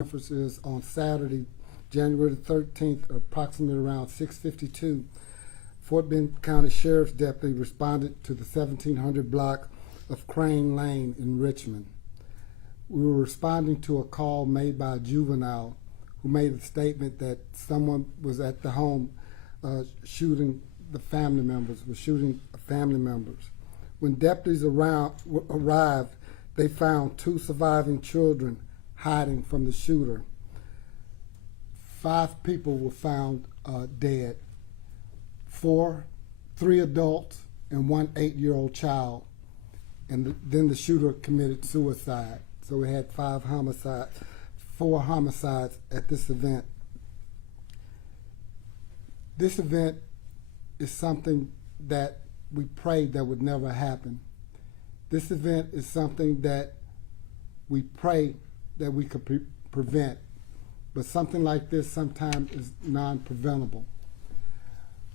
Conferences on Saturday, January 13th, approximately around 6:52. Fort Bend County Sheriff's Deputy responded to the 1700 block of Crane Lane in Richmond. We were responding to a call made by a juvenile who made a statement that someone was at the home shooting family members. When deputies arrived, they found two surviving children hiding from the shooter. 5 people were found dead. 3 adults and 1 8-year-old child. And then the shooter committed suicide. So we had 4 homicides at this event. This event is something that we prayed that would never happen. This event is something that we pray that we could prevent, but something like this sometimes is non-preventable.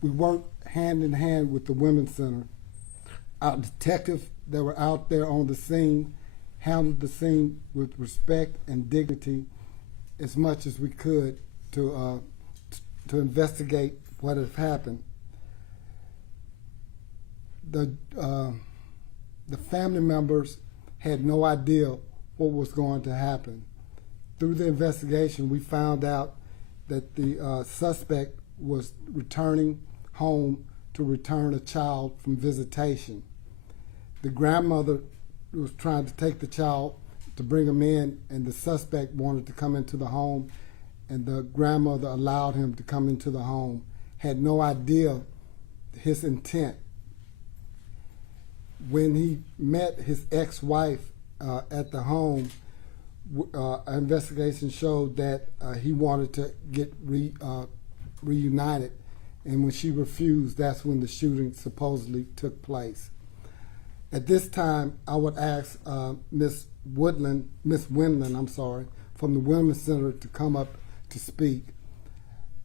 We work hand in hand with the Women's Center. Our detectives that were out there on the scene handled the scene with respect and dignity as much as we could to investigate what had happened. The family members had no idea what was going to happen. Through the investigation, we found out that the suspect was returning home to return a child from visitation. The grandmother was trying to take the child to bring him in, and the suspect wanted to come into the home, and the grandmother allowed him to come into the home, had no idea his intent. When he met his ex-wife at the home, our investigation showed that he wanted to get reunited, and when she refused, that's when the shooting supposedly took place. At this time, I would ask Miss Windland, from the Women's Center to come up to speak,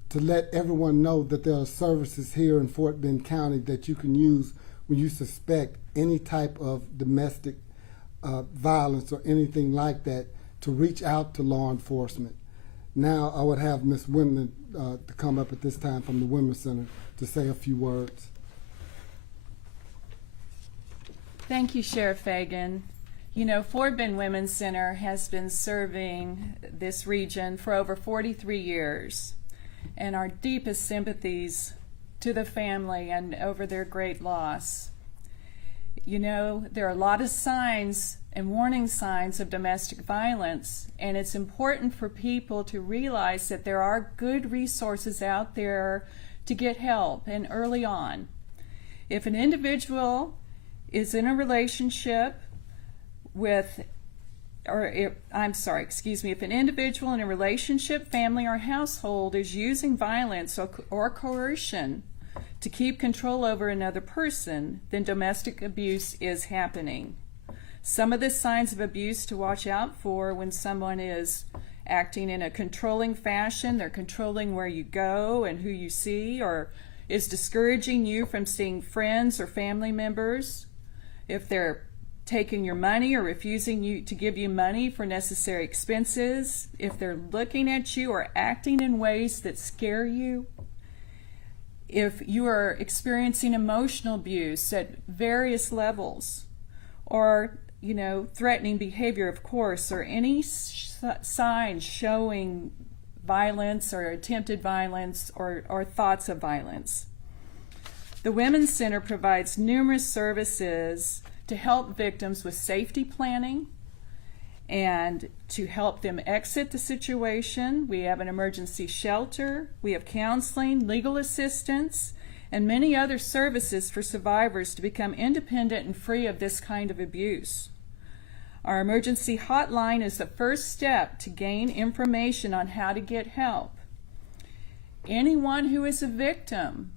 to let everyone know that there are services here in Fort Bend County that you can use when you suspect any type of domestic violence or anything like that, to reach out to law enforcement. Now I would have Ms. Windland to come up at this time from the Women's Center to say a few words. Thank you, Sheriff Fagan. You know, Fort Bend Women's Center has been serving this region for over 43 years, and our deepest sympathies to the family and over their great loss. You know, there are a lot of signs and warning signs of domestic violence, and it's important for people to realize that there are good resources out there to get help, and early on. If an individual is in a relationship if an individual in a relationship, family, or household is using violence or coercion to keep control over another person, then domestic abuse is happening. Some of the signs of abuse to watch out for: when someone is acting in a controlling fashion, they're controlling where you go and who you see, or is discouraging you from seeing friends or family members. If they're taking your money or refusing you to give you money for necessary expenses. If they're looking at you or acting in ways that scare you. If you are experiencing emotional abuse at various levels, or threatening behavior, of course, or any signs showing violence or attempted violence or thoughts of violence. The Women's Center provides numerous services to help victims with safety planning and to help them exit the situation. We have an emergency shelter, we have counseling, legal assistance, and many other services for survivors to become independent and free of this kind of abuse. Our emergency hotline is the first step to gain information on how to get help. Anyone who is a victim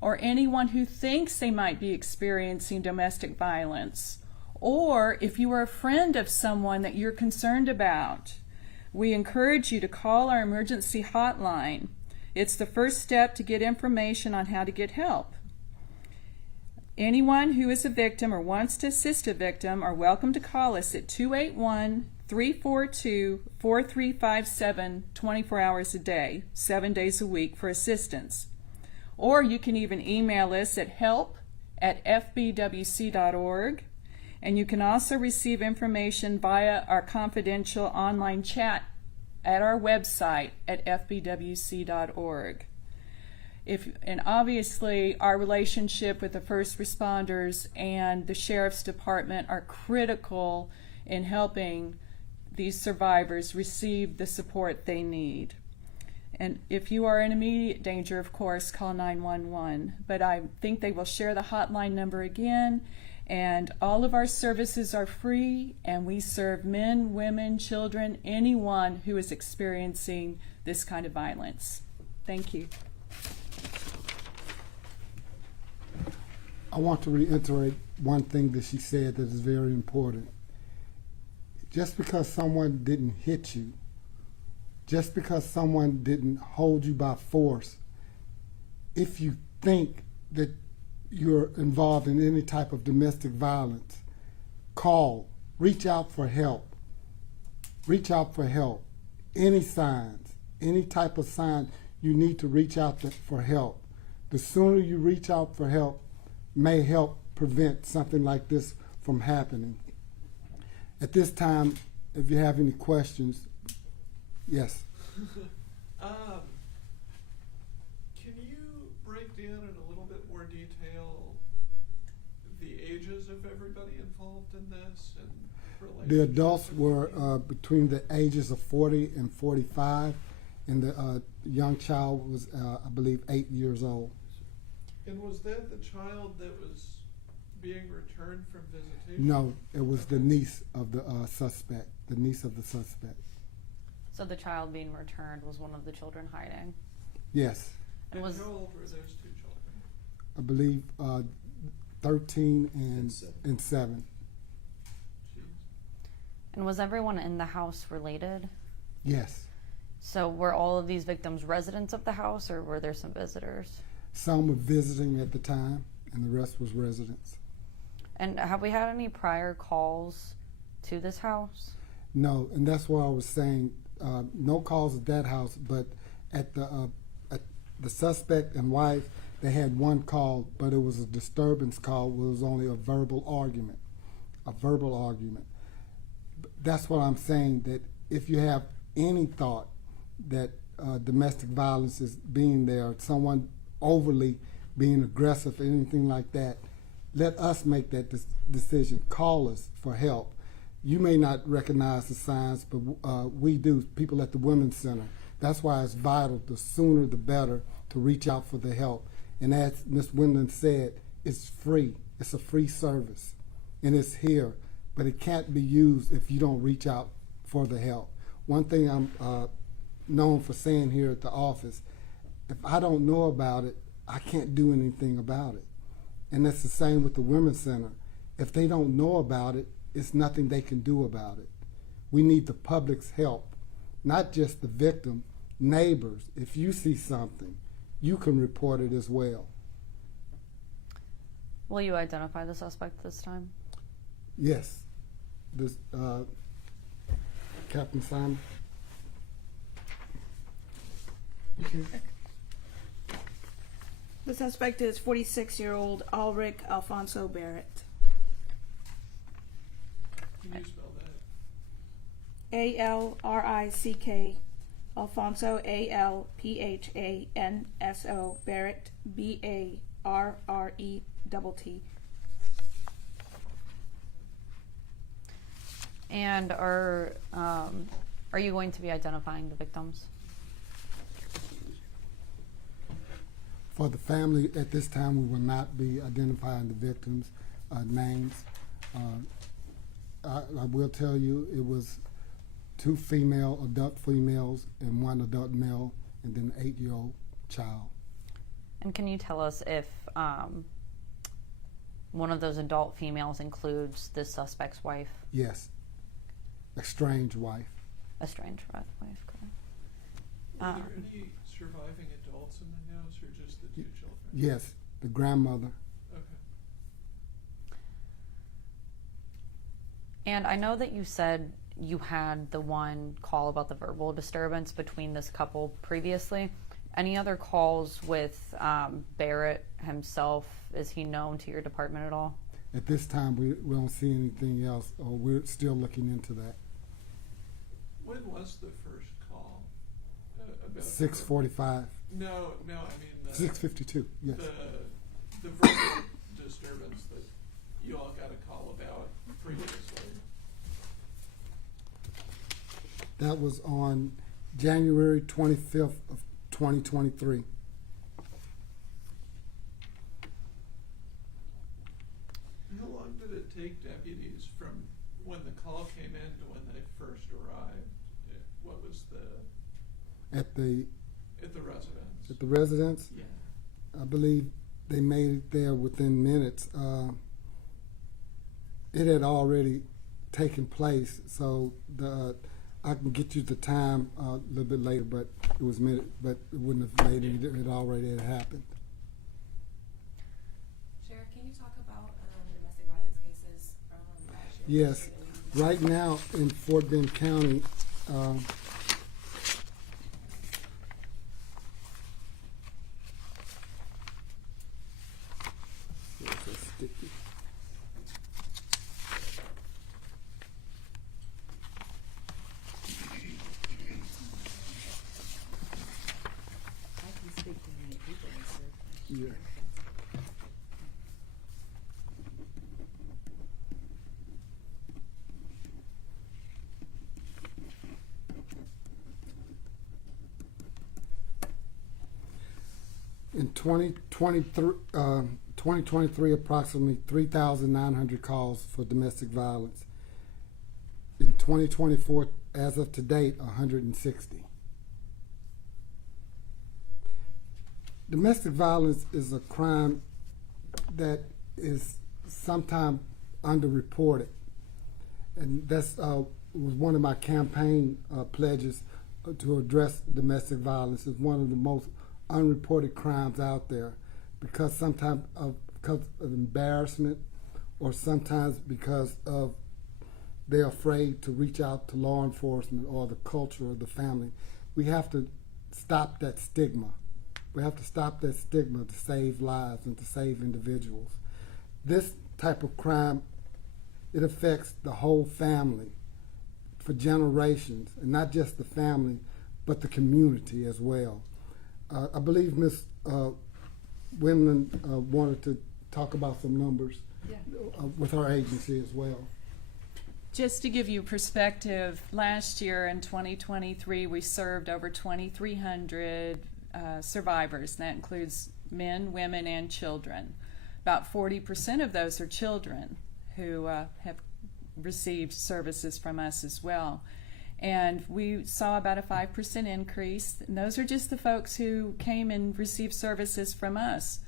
or anyone who thinks they might be experiencing domestic violence, or if you are a friend of someone that you're concerned about, we encourage you to call our emergency hotline. It's the first step to get information on how to get help. Anyone who is a victim or wants to assist a victim are welcome to call us at 281-3 342-4357 24 hours a day, 7 days a week for assistance. Or you can even email us at help@fbwc.org. And you can also receive information via our confidential online chat at our website at fbwc.org. And obviously, our relationship with the first responders and the sheriff's department are critical in helping these survivors receive the support they need. And if you are in immediate danger, of course, call 911. But I think they will share the hotline number again. And all of our services are free, and we serve men, women, children, anyone who is experiencing this kind of violence. Thank you. I want to reiterate one thing that she said that is very important. Just because someone didn't hit you, just because someone didn't hold you by force, if you think that you're involved in any type of domestic violence, call, reach out for help. Reach out for help. Any signs, any type of sign, you need to reach out for help. The sooner you reach out for help may help prevent something like this from happening. At this time, if you have any questions, yes. Can you break down in a little bit more detail the ages of everybody involved in this and The adults were between the ages of 40 and 45, and the young child was, I believe, 8 years old. And was that the child that was being returned from visitation? No, it was the niece of the suspect, the niece of the suspect. So the child being returned was one of the children hiding? Yes. And how old were those two children? I believe 13 and 7. Jeez. And was everyone in the house related? Yes. So were all of these victims residents of the house, or were there some visitors? Some were visiting at the time, and the rest was residents. And have we had any prior calls to this house? No, and that's why I was saying no calls at that house, but at the suspect and wife, they had one call, but it was a disturbance call. It was only a verbal argument. That's what I'm saying, that if you have any thought that domestic violence is being there, someone overly being aggressive, anything like that, let us make that decision. Call us for help. You may not recognize the signs, but we do, people at the Women's Center. That's why it's vital, the sooner the better, to reach out for the help. And as Ms. Wendland said, it's free. It's a free service, and it's here, but it can't be used if you don't reach out for the help. One thing I'm known for saying here at the office, if I don't know about it, I can't do anything about it. And that's the same with the Women's Center. If they don't know about it, it's nothing they can do about it. We need the public's help, not just the victim, neighbors. If you see something, you can report it as well. Will you identify the suspect this time? Yes. This, Captain Simon. The suspect is 46-year-old Ulrich Alfonso Barrett. Can you spell that? A-L-R-I-C-K, Alfonso, A-L-P-H-A-N-S-O, Barrett, B-A-R-R-E-T-T. And are you going to be identifying the victims? For the family, at this time, we will not be identifying the victims' names. I will tell you, it was 2 adult females, and 1 adult male, and then an 8-year-old child. And can you tell us if one of those adult females includes the suspect's wife? Yes. Estranged wife. Estranged wife, correct. Were there any surviving adults in the house, or just the 2 children? Yes, the grandmother. Okay. And I know that you said you had the one call about the verbal disturbance between this couple previously. Any other calls with Barrett himself? Is he known to your department at all? At this time, we don't see anything else, or we're still looking into that. When was the first call? About 6:45, No, I mean 6:52. Yes, the verbal disturbance that you all got a call about previously. that was on January 25th of 2023. How long did it take deputies from when the call came in to when they first arrived? What was At the residence? at the residence, Yeah. I believe they made it there within minutes. It had already taken place, so I can get you the time a little bit later, but it was minute, but it wouldn't have made any difference. It already had happened. Sheriff, can you talk about domestic violence cases from last year? Yes, right now in Fort Bend County, where's that sticky? I can speak to many people and stuff. Yeah. In 2023, approximately 3,900 calls for domestic violence. In 2024, as of to date, 160. Domestic violence is a crime that is sometimes underreported, and that's was one of my campaign pledges to address domestic violence. It's one of the most unreported crimes out there, because sometimes because of embarrassment, or sometimes because of they're afraid to reach out to law enforcement or the culture of the family. We have to stop that stigma. We have to stop that stigma to save lives and to save individuals. This type of crime, it affects the whole family for generations, and not just the family, but the community as well. I believe Ms. Wimland wanted to talk about some numbers with our agency as well. Just to give you perspective, last year in 2023, we served over 2,300 survivors. That includes men, women, and children. About 40% of those are children who have received services from us as well. And we saw about a 5% increase. And those are just the folks who came and received services from us.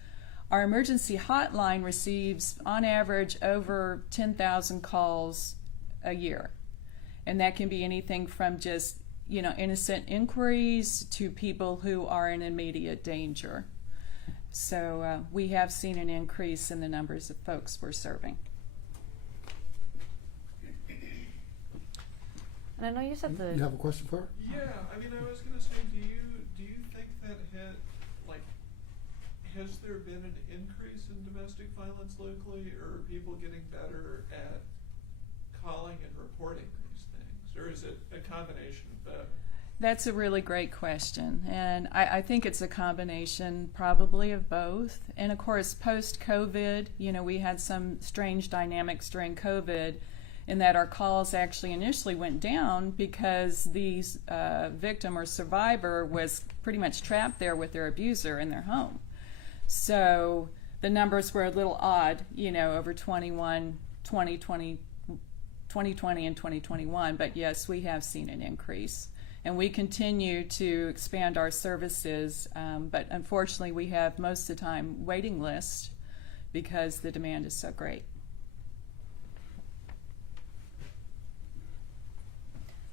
Our emergency hotline receives, on average, over 10,000 calls a year. And that can be anything from just, innocent inquiries to people who are in immediate danger. So we have seen an increase in the numbers of folks we're serving. And I know you said You have a question for her? Yeah, I mean, I was gonna say, do you think that has there been an increase in domestic violence locally, or are people getting better at calling and reporting these things, or is it a combination of both? That's a really great question, and I think it's a combination probably of both. And of course, post-COVID, we had some strange dynamics during COVID in that our calls actually initially went down because the victim or survivor was pretty much trapped there with their abuser in their home. So the numbers were a little odd, over 2020 and 2021, but yes, we have seen an increase. And we continue to expand our services, but unfortunately we have most of the time waiting lists because the demand is so great.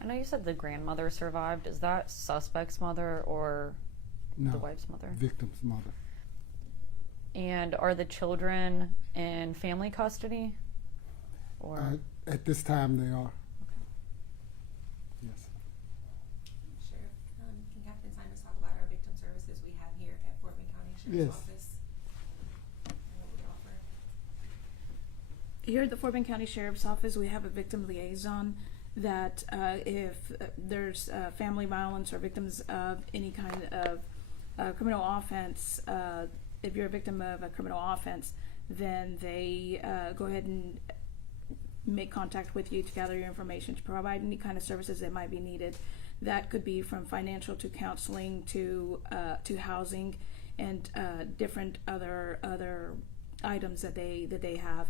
I know you said the grandmother survived. Is that suspect's mother or No, the wife's mother? victim's mother. And are the children in family custody? Or At this time, they are. Sheriff's Yes. Office? And what we offer? Here at the Fort Bend County Sheriff's Office, we have a victim liaison that if there's family violence or victims of any kind of criminal offense, if you're a victim of a criminal offense, then they go ahead and make contact with you to gather your information, to provide any kind of services that might be needed. That could be from financial to counseling to housing and different other items that they have.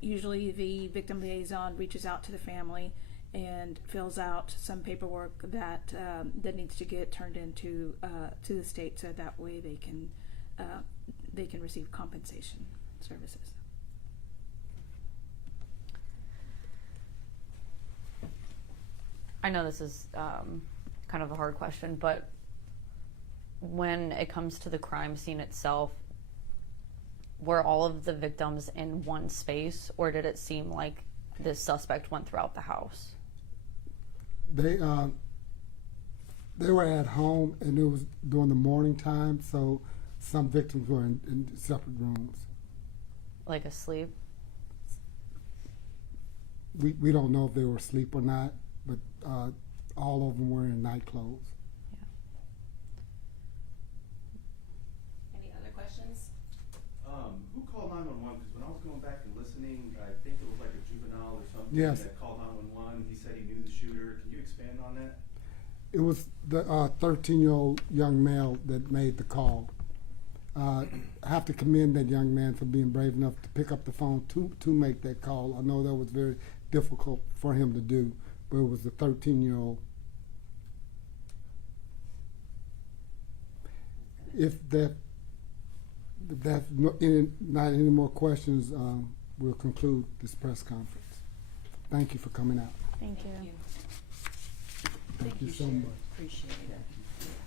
Usually the victim liaison reaches out to the family and fills out some paperwork that needs to get turned into to the state, so that way they can receive compensation services. I know this is kind of a hard question, but when it comes to the crime scene itself, were all of the victims in one space, or did it seem like this suspect went throughout the house? They were at home, and it was during the morning time, so some victims were in separate rooms. Like asleep? We don't know if they were asleep or not, but all of them were in night clothes. Any other questions? Who called 911? Because when I was going back and listening, I think it was like a juvenile or something Yes. that called 911. He said he knew the shooter. Can you expand on that? It was the 13-year-old young male that made the call. I have to commend that young man for being brave enough to pick up the phone to make that call. I know that was very difficult for him to do, but it was the 13-year-old. If that's not any more questions, we'll conclude this press conference. Thank you for coming out. Thank you. Thank you so much. Appreciate it.